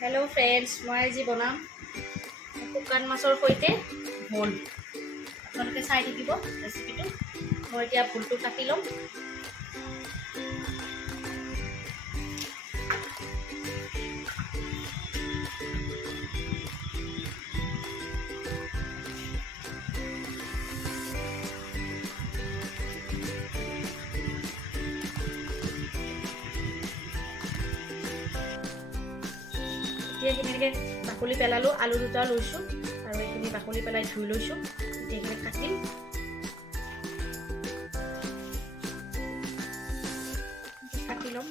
Hello friends मैं आज बनाम शुकान माछर सहित भोल आपलोके चाई থাকিব रेसिपी मैं এতিয়া भोलটো काटि लम এইখিনিকে বাকলি পেলালো আলু দুটা লৈছো আৰু এইখিনি বাকলি পেলাই ধুই লৈছো এইখিনি কাটিম কাটি লম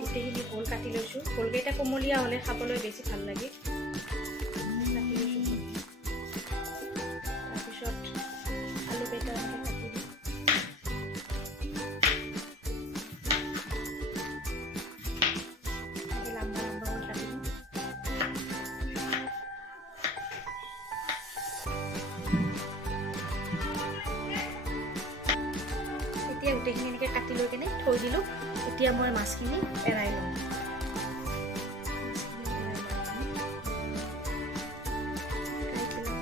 গোটেইখিনি ভোল কাটি লৈছোঁ ভোলকেইটা কোমলীয়া হ'লে খাবলৈ বেছি ভাল লাগে কাটি লৈছোঁ তাৰপিছত আলুকেইটা কাটি দিম লম্বা লম্বা কৰি কাটি দিম এতিয়া গোটেইখিনি এনেকৈ কাটি লৈ কেনে থৈ দিলোঁ এতিয়া মই মাছখিনি এৰাই লম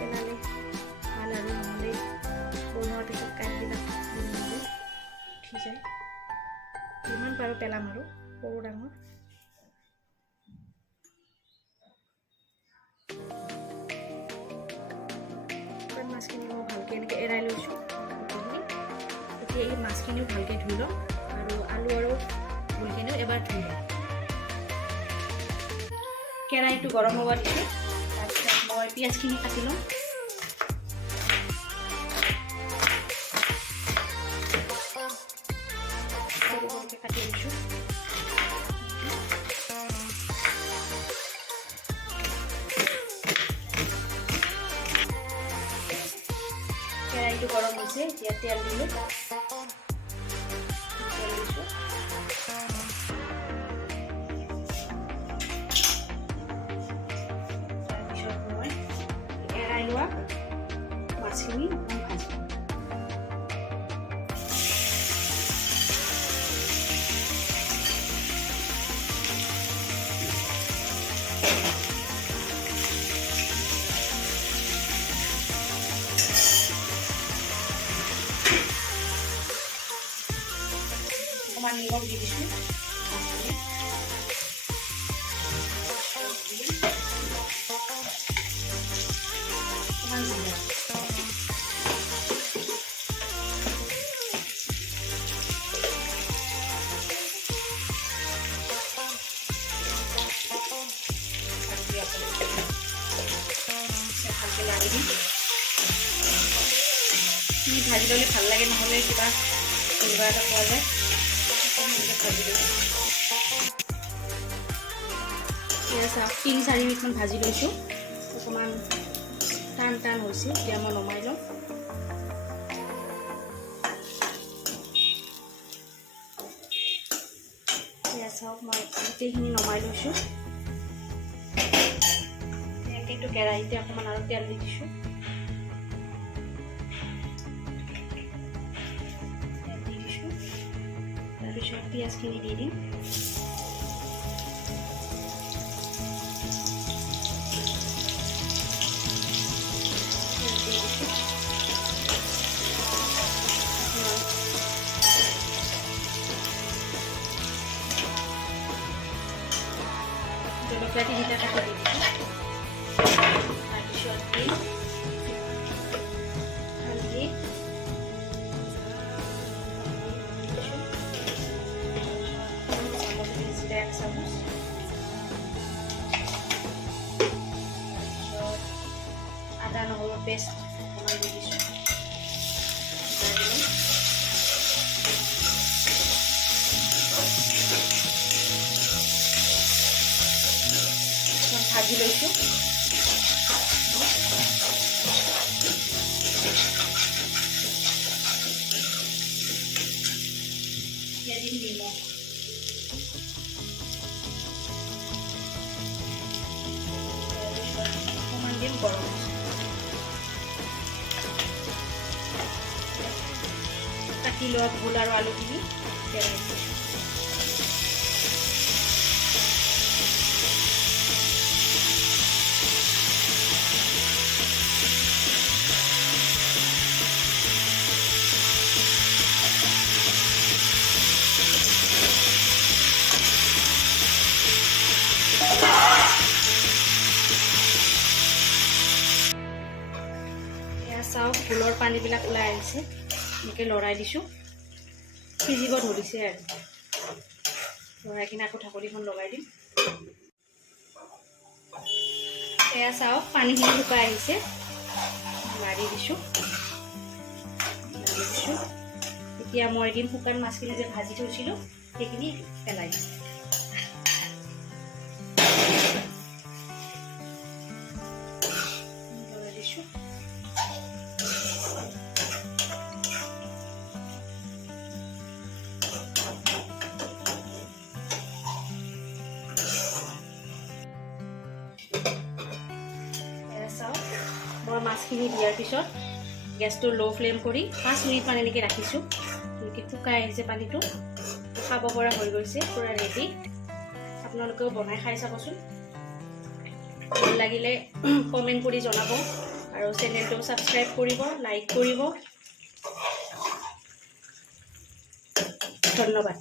পেলালে ভাল আৰু নহ'লে বনোৱাৰ পিছত কাঁইটবিলাক উঠি যায় যিমান পাৰোঁ পেলাম আৰু সৰু ডাঙৰ মাছখিনি মই ভালকৈ এনেকৈ এৰাই লৈছোঁ এতিয়া এই মাছখিনিও ভালকৈ ধুই ল'ম আৰু আলু আৰু ভোলখিনিও এবাৰ ধুই ল'ম কেৰাহীটো গৰম হ'ব দিছোঁ তাৰপিছত মই পিঁয়াজখিনি কাটি ল'ম সৰু সৰুকৈ কাটি লৈছোঁ কেৰাহীটো গৰম হৈছে এতিয়া তেল দিলোঁ মাছখিনি ভাজিম অকণমান নিমখ দি দিছোঁ ভালকৈ লাৰি দিম ভাজি ল'লে ভাল লাগে নহ'লে কিবা এটা পোৱা যায় ভাজি দিওঁ এতিয়া চাওক 3-4 মিনিটমান ভাজি লৈছোঁ অকণমান টান টান হৈছে এতিয়া মই নমাই লওঁ এতিয়া চাওক মই গোটেইখিনি নমাই লৈছোঁ এইটো কেৰাহীতে অকণমান আৰু তেল দি দিছোঁ তাৰপিছত পিঁয়াজখিনি দি দিম জলকীয়া 3টা কাটি দি দিছোঁ তাৰপিছত দিম হালধি এক চামুচ আদা নহৰু পেষ্ট অকণমান দি দিছোঁ ভাজি লৈছোঁ এতিয়া দিম নিমখ গৰম কাটি লোৱা ভোল আৰু আলুখিনি পেলাই দিছোঁ। চাওক ভোলৰ পানীবিলাক ওলাই আহিছে, এনেকৈ লৰাই দিছোঁ, সিজিব ধৰিছে আৰু লৰাই কিনে আকৌ ঢাকনিখন লগাই দিম। এয়া চাওক পানীখিনি শুকাই আহিছে, লাৰি দিছোঁ। এতিয়া মই দিম শুকান মাছখিনি যে ভাজি থৈছিলোঁ সেইখিনি পেলাই দিম। লৰাই দিছোঁ। চাওক মই মাছখিনি দিয়াৰ পিছত গেছটো ল' ফ্লেম কৰি 5 মিনিটমান এনেকৈ ৰাখিছোঁ। এনেকৈ শুকাই আহিছে, পানীটো খাব পৰা হৈ গৈছে, পূৰা ৰেডি। আপোনালোকেও বনাই খাই চাবচোন। ভাল লাগিলে কমেণ্ট কৰি জনাব আৰু চেনেলটো ছাবস্ক্ৰাইব কৰিব, লাইক কৰিব। ধন্যবাদ।